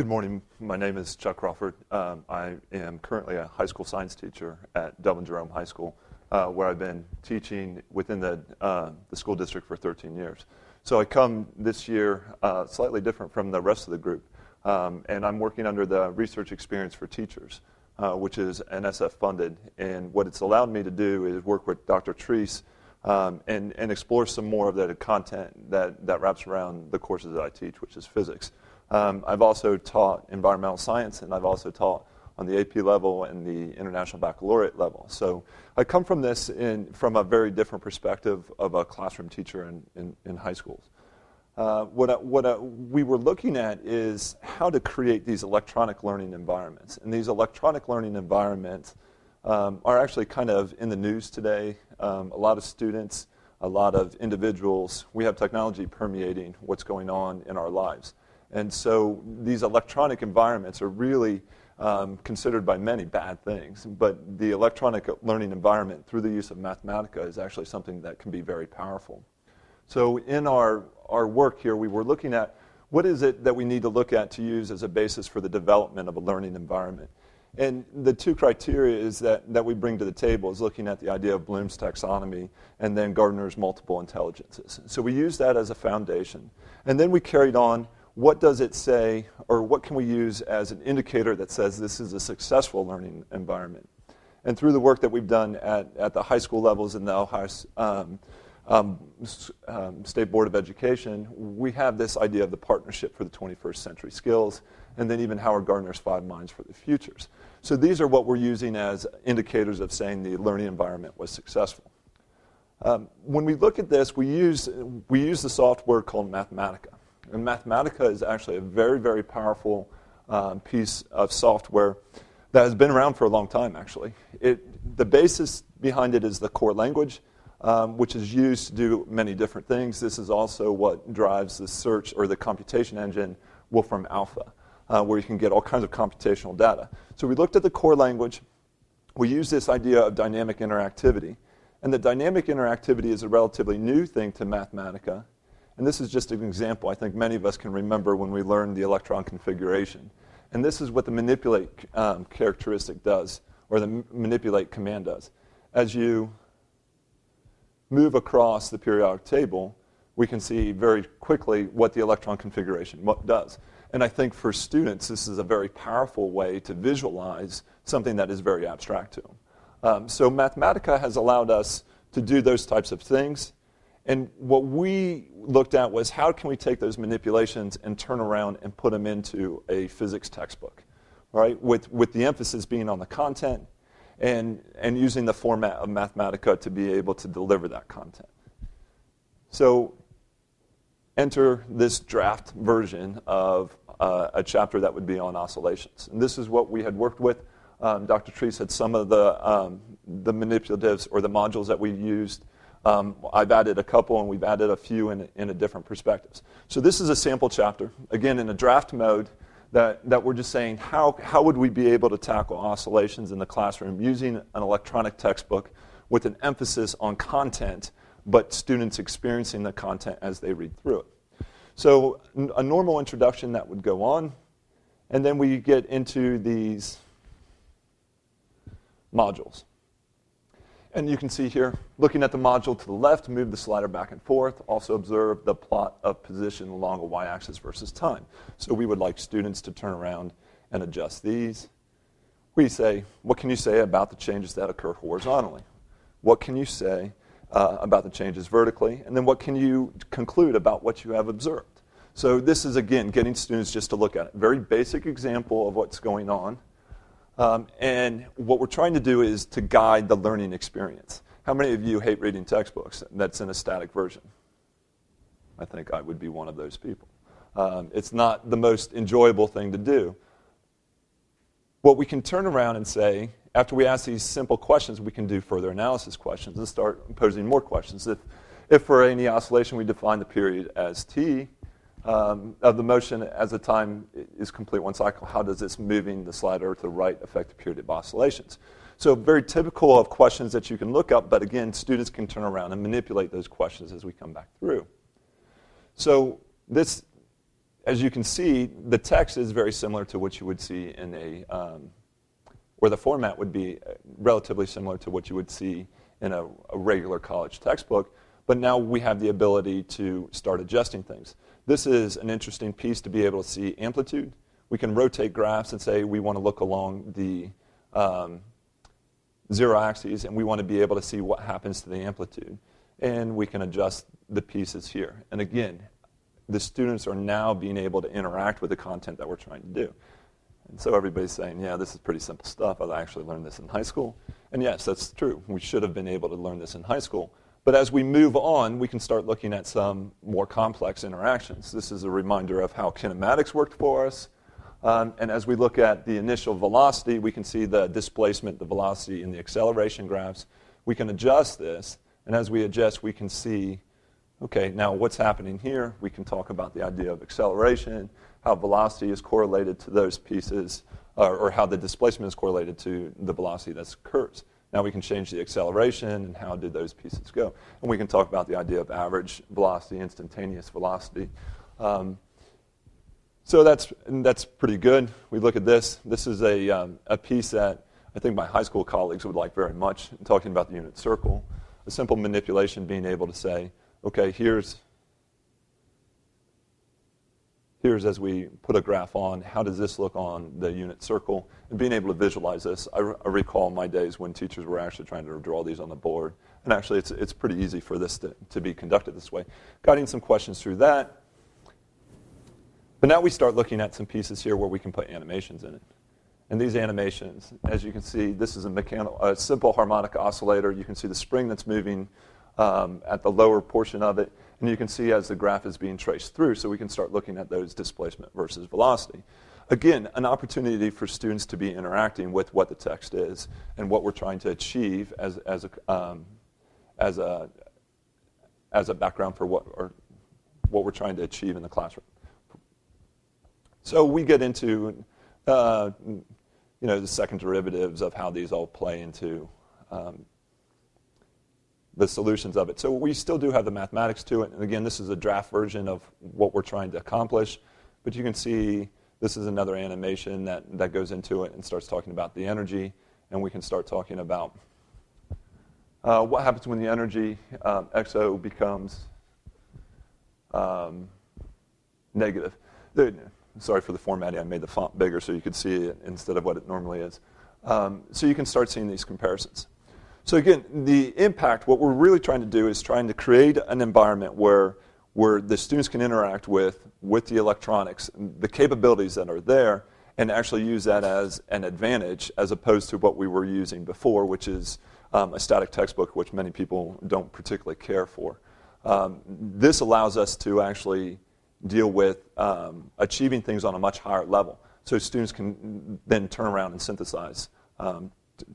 Good morning. My name is Chuck Crawford. I am currently a high school science teacher at Dublin-Jerome High School, where I've been teaching within the school district for 13 years. So I come this year slightly different from the rest of the group, and I'm working under the Research Experience for Teachers, which is NSF funded. And what it's allowed me to do is work with Dr. Treese and explore some more of the content that wraps around the courses that I teach, which is physics. I've also taught environmental science, and I've also taught on the AP level and the International Baccalaureate level. So I come from this from a very different perspective of a classroom teacher in high schools. What we were looking at is how to create these electronic learning environments. And these electronic learning environments are actually kind of in the news today. A lot of students, a lot of individuals, we have technology permeating what's going on in our lives. And so these electronic environments are really considered by many bad things. But the electronic learning environment, through the use of Mathematica, is actually something that can be very powerful. So in our work here, we were looking at what is it that we need to look at to use as a basis for the development of a learning environment. And the two criteria is that we bring to the table is looking at the idea of Bloom's taxonomy and then Gardner's multiple intelligences. So we use that as a foundation. And then we carried on, what does it say, or what can we use as an indicator that says this is a successful learning environment? And through the work that we've done at the high school levels in the Ohio State Board of Education, we have this idea of the partnership for the 21st century skills, and then even Howard Gardner's 5 minds for the futures. So these are what we're using as indicators of saying the learning environment was successful. When we look at this, we use the software called Mathematica. And Mathematica is actually a very, very powerful piece of software that has been around for a long time, actually. The basis behind it is the core language, which is used to do many different things. This is also what drives the search or the computation engine, Wolfram Alpha, where you can get all kinds of computational data. So we looked at the core language. We used this idea of dynamic interactivity. And the dynamic interactivity is a relatively new thing to Mathematica. And this is just an example I think many of us can remember when we learned the electron configuration. And this is what the manipulate characteristic does, or the manipulate command does. As you move across the periodic table, we can see very quickly what the electron configuration does. And I think for students, this is a very powerful way to visualize something that is very abstract to them. So Mathematica has allowed us to do those types of things. And what we looked at was how can we take those manipulations and turn around and put them into a physics textbook, right? With the emphasis being on the content and using the format of Mathematica to be able to deliver that content. So enter this draft version of a chapter that would be on oscillations. And this is what we had worked with. Dr. Treese had some of the manipulatives or the modules that we used. I've added a couple, and we've added a few in a different perspectives. So this is a sample chapter, again, in a draft mode that we're just saying, how would we be able to tackle oscillations in the classroom using an electronic textbook with an emphasis on content, but students experiencing the content as they read through it. So a normal introduction that would go on, and then we get into these modules. And you can see here, looking at the module to the left, move the slider back and forth. Also observe the plot of position along a y-axis versus time. So we would like students to turn around and adjust these. We say, what can you say about the changes that occur horizontally? What can you say about the changes vertically? And then what can you conclude about what you have observed? So this is, again, getting students just to look at it. Very basic example of what's going on. And what we're trying to do is to guide the learning experience. How many of you hate reading textbooks that's in a static version? I think I would be one of those people. It's not the most enjoyable thing to do. What we can turn around and say, after we ask these simple questions, we can do further analysis questions and start posing more questions. If for any oscillation we define the period as t, of the motion as the time is complete one cycle, how does this moving the slider to the right affect the period of oscillations? So very typical of questions that you can look up, but again, students can turn around and manipulate those questions as we come back through. So this as you can see, the text is very similar to what you would see in or the format would be relatively similar to what you would see in a regular college textbook, but now we have the ability to start adjusting things. This is an interesting piece to be able to see amplitude. We can rotate graphs and say we want to look along the zero axes, and we want to be able to see what happens to the amplitude. And we can adjust the pieces here. And again, the students are now being able to interact with the content that we're trying to do. And so everybody's saying, yeah, this is pretty simple stuff. I actually learned this in high school. And yes, that's true. We should have been able to learn this in high school. But as we move on, we can start looking at some more complex interactions. This is a reminder of how kinematics worked for us. And as we look at the initial velocity, we can see the displacement, the velocity, and the acceleration graphs. We can adjust this. And as we adjust, we can see, okay, now what's happening here? We can talk about the idea of acceleration, how velocity is correlated to those pieces, or how the displacement is correlated to the velocity that occurs. Now we can change the acceleration and how did those pieces go. And we can talk about the idea of average velocity, instantaneous velocity. So that's pretty good. We look at this. This is a piece that I think my high school colleagues would like very much, talking about the unit circle. A simple manipulation, being able to say, okay, here's as we put a graph on, how does this look on the unit circle? And being able to visualize this. I recall my days when teachers were actually trying to draw these on the board. And actually, it's pretty easy for this to be conducted this way. Guiding some questions through that. But now we start looking at some pieces here where we can put animations in it. And these animations, as you can see, this is a simple harmonic oscillator. You can see the spring that's moving at the lower portion of it. And you can see as the graph is being traced through, so we can start looking at those displacement versus velocity. Again, an opportunity for students to be interacting with what the text is and what we're trying to achieve as a background for what we're trying to achieve in the classroom. So we get into the second derivatives of how these all play into the solutions of it. So we still do have the mathematics to it. And again, this is a draft version of what we're trying to accomplish. But you can see this is another animation that goes into it and starts talking about the energy. And we can start talking about what happens when the energy XO becomes negative. Sorry for the formatting. I made the font bigger so you could see it instead of what it normally is. So you can start seeing these comparisons. So again, the impact, what we're really trying to do is trying to create an environment where the students can interact with the electronics, the capabilities that are there, and actually use that as an advantage as opposed to what we were using before, which is a static textbook, which many people don't particularly care for. This allows us to actually deal with achieving things on a much higher level. So students can then turn around and synthesize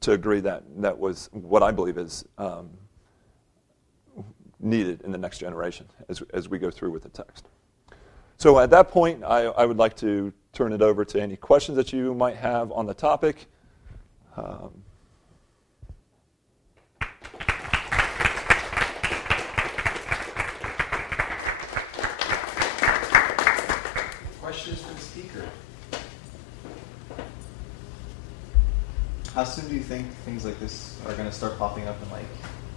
to agree that was what I believe is needed in the next generation as we go through with the text. So at that point, I would like to turn it over to any questions that you might have on the topic. Questions for the speaker? How soon do you think things like this are going to start popping up in like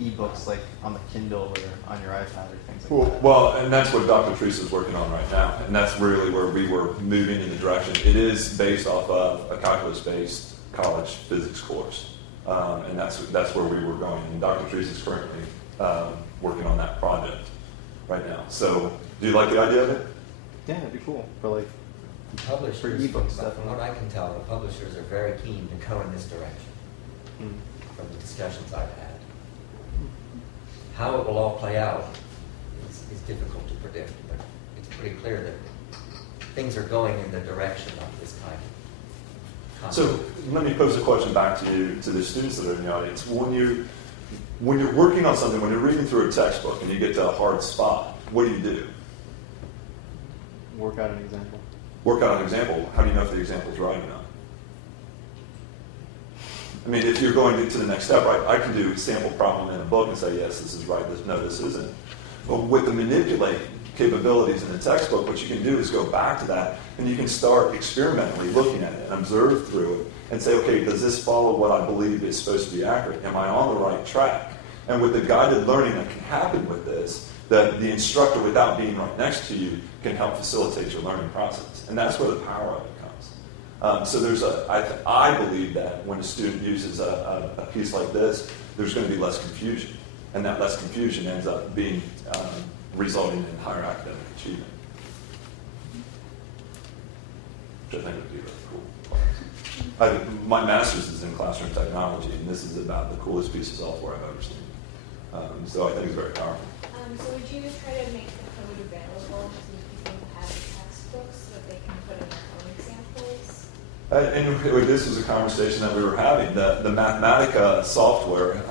ebooks, like on the Kindle or on your iPad or things like that? Well, and that's what Dr. Teresa is working on right now, and that's really where we were moving in the direction. It is based off of a calculus-based college physics course, and that's where we were going. And Dr. Teresa is currently working on that project right now. So, do you like the idea of it? Yeah, it'd be cool for like. Publishers, for ebooks, from what I can tell, the publishers are very keen to go in this direction from the discussions I've had. How it will all play out is difficult to predict, but it's pretty clear that things are going in the direction of this kind of concept. So let me pose a question back to the students that are in the audience. When you're working on something, when you're reading through a textbook and you get to a hard spot, what do? Work out an example. Work out an example. How do you know if the example is right or not? I mean, if you're going to the next step, right, I can do a sample problem in a book and say, yes, this is right, no, this isn't. But with the manipulate capabilities in the textbook, what you can do is go back to that, and you can start experimentally looking at it and observe through it and say, okay, does this follow what I believe is supposed to be accurate? Am I on the right track? And with the guided learning that can happen with this, that the instructor, without being right next to you, can help facilitate your learning process. And that's where the power of it comes. So there's I believe that when a student uses a piece like this, there's going to be less confusion. And that less confusion ends up being resulting in higher academic achievement. Which I think would be really cool. My master's is in classroom technology, and this is about the coolest piece of software I've ever seen. So I think it's very powerful. So would you try to make the code available to people who have textbooks so that they can put in their own examples? And this was a conversation that we were having. The Mathematica software,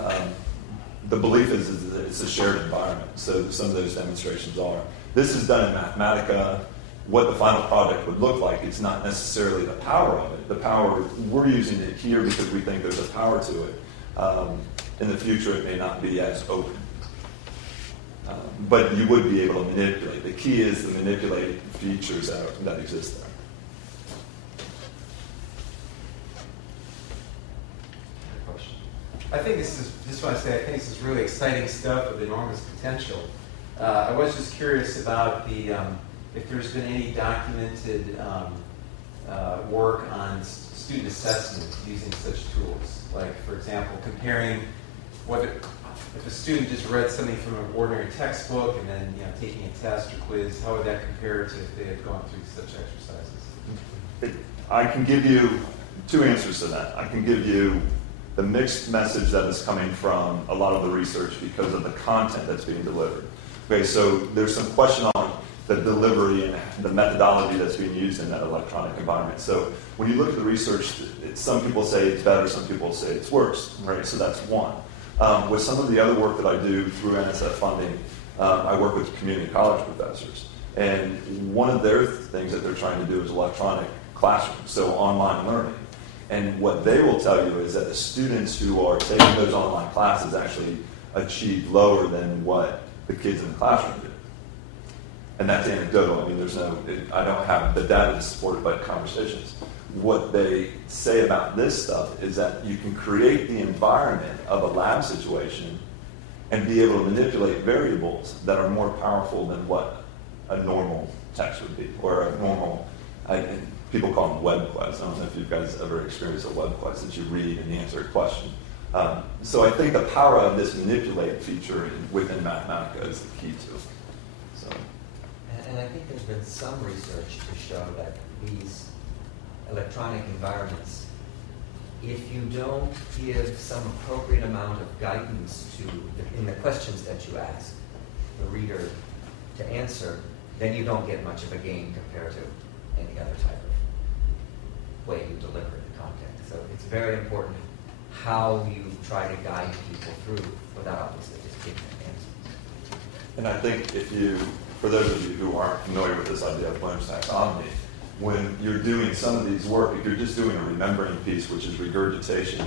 the belief is it's a shared environment. So some of those demonstrations are. This is done in Mathematica. What the final product would look like, it's not necessarily the power of it. The power, we're using it here because we think there's a power to it. In the future, it may not be as open. But you would be able to manipulate. The key is the manipulated features that exist there. I think just want to say, I think this is really exciting stuff with enormous potential. I was just curious about if there's been any documented work on student assessment using such tools. Like, for example, comparing whether if a student just read something from an ordinary textbook and then taking a test or quiz, how would that compare to if they had gone through such exercises? I can give you two answers to that. I can give you the mixed message that is coming from a lot of the research because of the content that's being delivered. Okay, so there's some question on the delivery and the methodology that's being used in that electronic environment. So when you look at the research, some people say it's better, some people say it's worse, right? So that's one. With some of the other work that I do through NSF funding, I work with community college professors. And one of their things that they're trying to do is electronic classrooms, so online learning. And what they will tell you is that the students who are taking those online classes actually achieve lower than what the kids in the classroom do. And that's anecdotal. I mean, I don't have the data to support it by conversations. What they say about this stuff is that you can create the environment of a lab situation and be able to manipulate variables that are more powerful than what a normal text would be, or a normal, people call them web quests. I don't know if you guys ever experienced a web quest that you read and answer a question. So I think the power of this manipulate feature within Mathematica is the key to it. So. And I think there's been some research to show that these electronic environments, if you don't give some appropriate amount of guidance in the questions that you ask the reader to answer, then you don't get much of a gain compared to any other type of way you deliver the content. So it's very important how you try to guide people through without obviously just giving them answers. And I think for those of you who aren't familiar with this idea of Bloom's taxonomy, when you're doing some of these work, if you're just doing a remembering piece, which is regurgitation,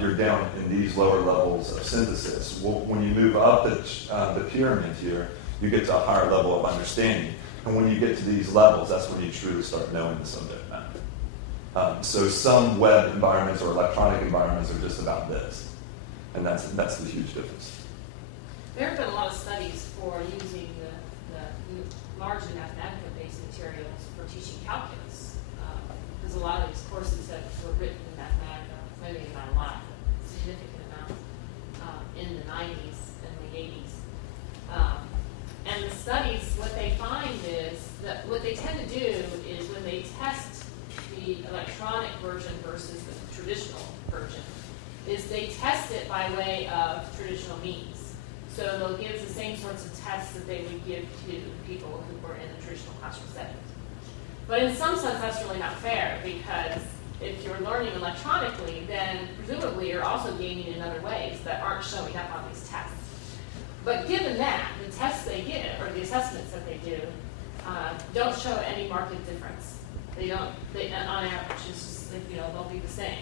you're down in these lower levels of synthesis. When you move up the pyramid here, you get to a higher level of understanding. And when you get to these levels, that's when you truly start knowing the subject matter. So some web environments or electronic environments are just about this. And that's the huge difference. There have been a lot of studies for using the largely Mathematica-based materials for teaching calculus. Because a lot of these courses that were written in Mathematica, maybe not a lot, but a significant amount, in the 90s and the 80s. And the studies, what they find is that what they tend to do is when they test the electronic version versus the traditional version, is they test it by way of traditional means. So they'll give the same sorts of tests that they would give to people who were in the traditional classroom settings. But in some sense, that's really not fair, because if you're learning electronically, then presumably you're also gaining in other ways that aren't showing up on these tests. But given that, the tests they give, or the assessments that they do, don't show any marked difference. They don't, on average, it's just, they'll be the same.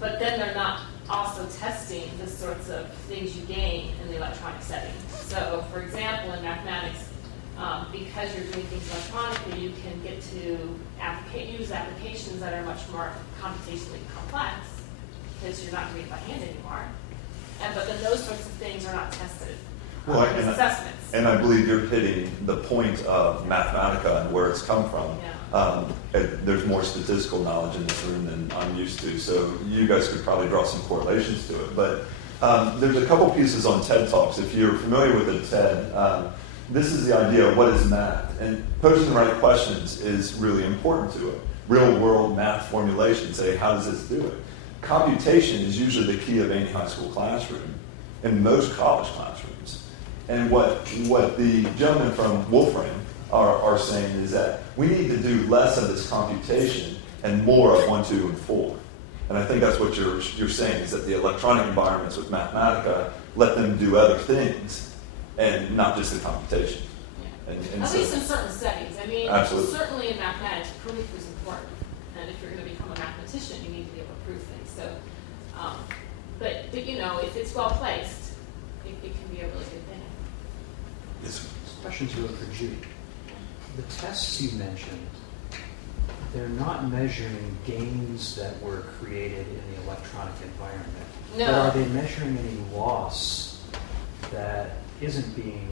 But then they're not also testing the sorts of things you gain in the electronic setting. So, for example, in mathematics, because you're doing things electronically, you can get to use applications that are much more computationally complex because you're not doing it by hand anymore. But then those sorts of things are not tested as assessments. And I believe you're hitting the point of Mathematica and where it's come from. Yeah. There's more statistical knowledge in this room than I'm used to, so you guys could probably draw some correlations to it. But there's a couple pieces on TED Talks. If you're familiar with the TED, this is the idea of what is math. And posing the right questions is really important to it. Real-world math formulation, say, how does this do it? Computation is usually the key of any high school classroom, in most college classrooms. And what the gentlemen from Wolfram are saying is that we need to do less of this computation and more of 1, 2, and 4. And I think that's what you're saying, is that the electronic environments with Mathematica let them do other things and not just the computation. Yeah. And At so, least in certain settings. I mean, absolutely. certainly in mathematics, proof is important. And if you're going to become a mathematician, you need to be able to prove things. So, but you know, if it's well placed, it can be a really good thing. Yes. This question's really for Judy. The tests you mentioned, they're not measuring gains that were created in the electronic environment. No. But are they measuring any loss that isn't being,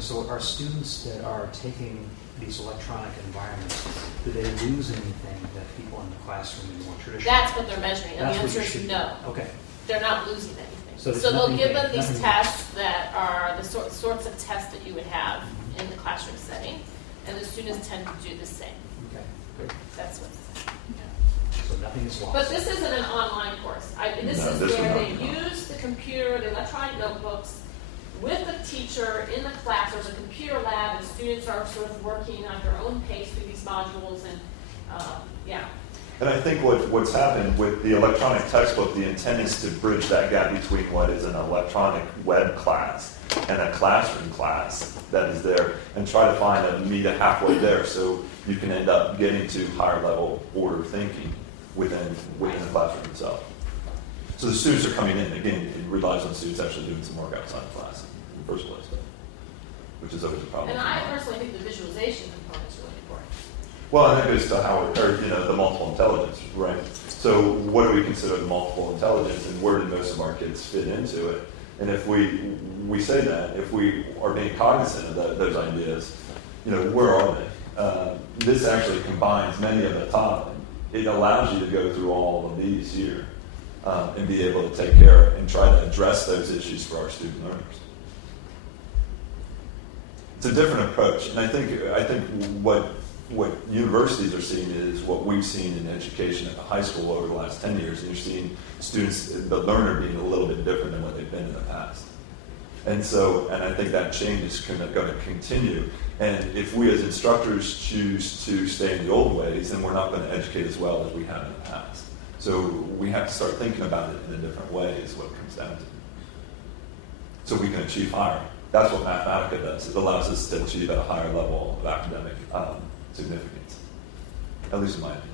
so are students that are taking these electronic environments, do they lose anything that people in the classroom in more traditional? That's what they're measuring, and That's the what answer you is should- no. Okay. They're not losing anything. So So, there's they'll nothing give them gained, these nothing tests that are the sorts of tests that you would have in the classroom setting, and the students tend to do the same. Okay, good. That's what's. So nothing is lost. But this isn't an online course. This No, is this where would they not be. use the computer, the electronic notebooks, with the teacher in the class. There's a computer lab, and students are sort of working at their own pace through these modules, and yeah. And I think what's happened with the electronic textbook, the intent is to bridge that gap between what is an electronic web class and a classroom class that is there, and try to find a meet halfway there, so you can end up getting to higher level order thinking within the classroom itself. So the students are coming in, again, it relies on students actually doing some work outside of class in the first place, which is always a problem. And I personally think the visualization component is really important. Well, and that goes to how the multiple intelligence, right? So what do we consider the multiple intelligence, and where do most of our kids fit into it? And if we say that, if we are being cognizant of those ideas, where are they? This actually combines many of the top. It allows you to go through all of these here and be able to take care and try to address those issues for our student learners. It's a different approach, and I think what universities are seeing is what we've seen in education at the high school over the last 10 years, and you're seeing students, the learner, being a little bit different than what they've been in the past. And I think that change is going to continue. And if we as instructors choose to stay in the old ways, then we're not going to educate as well as we have in the past. So we have to start thinking about it in a different way, is what it comes down to. So we can achieve higher. That's what Mathematica does. It allows us to achieve at a higher level of academic significance, at least in my opinion.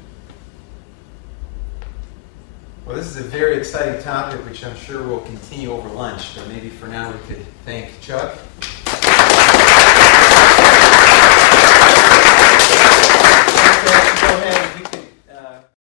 Well, this is a very exciting topic, which I'm sure will continue over lunch. But maybe for now we could thank Chuck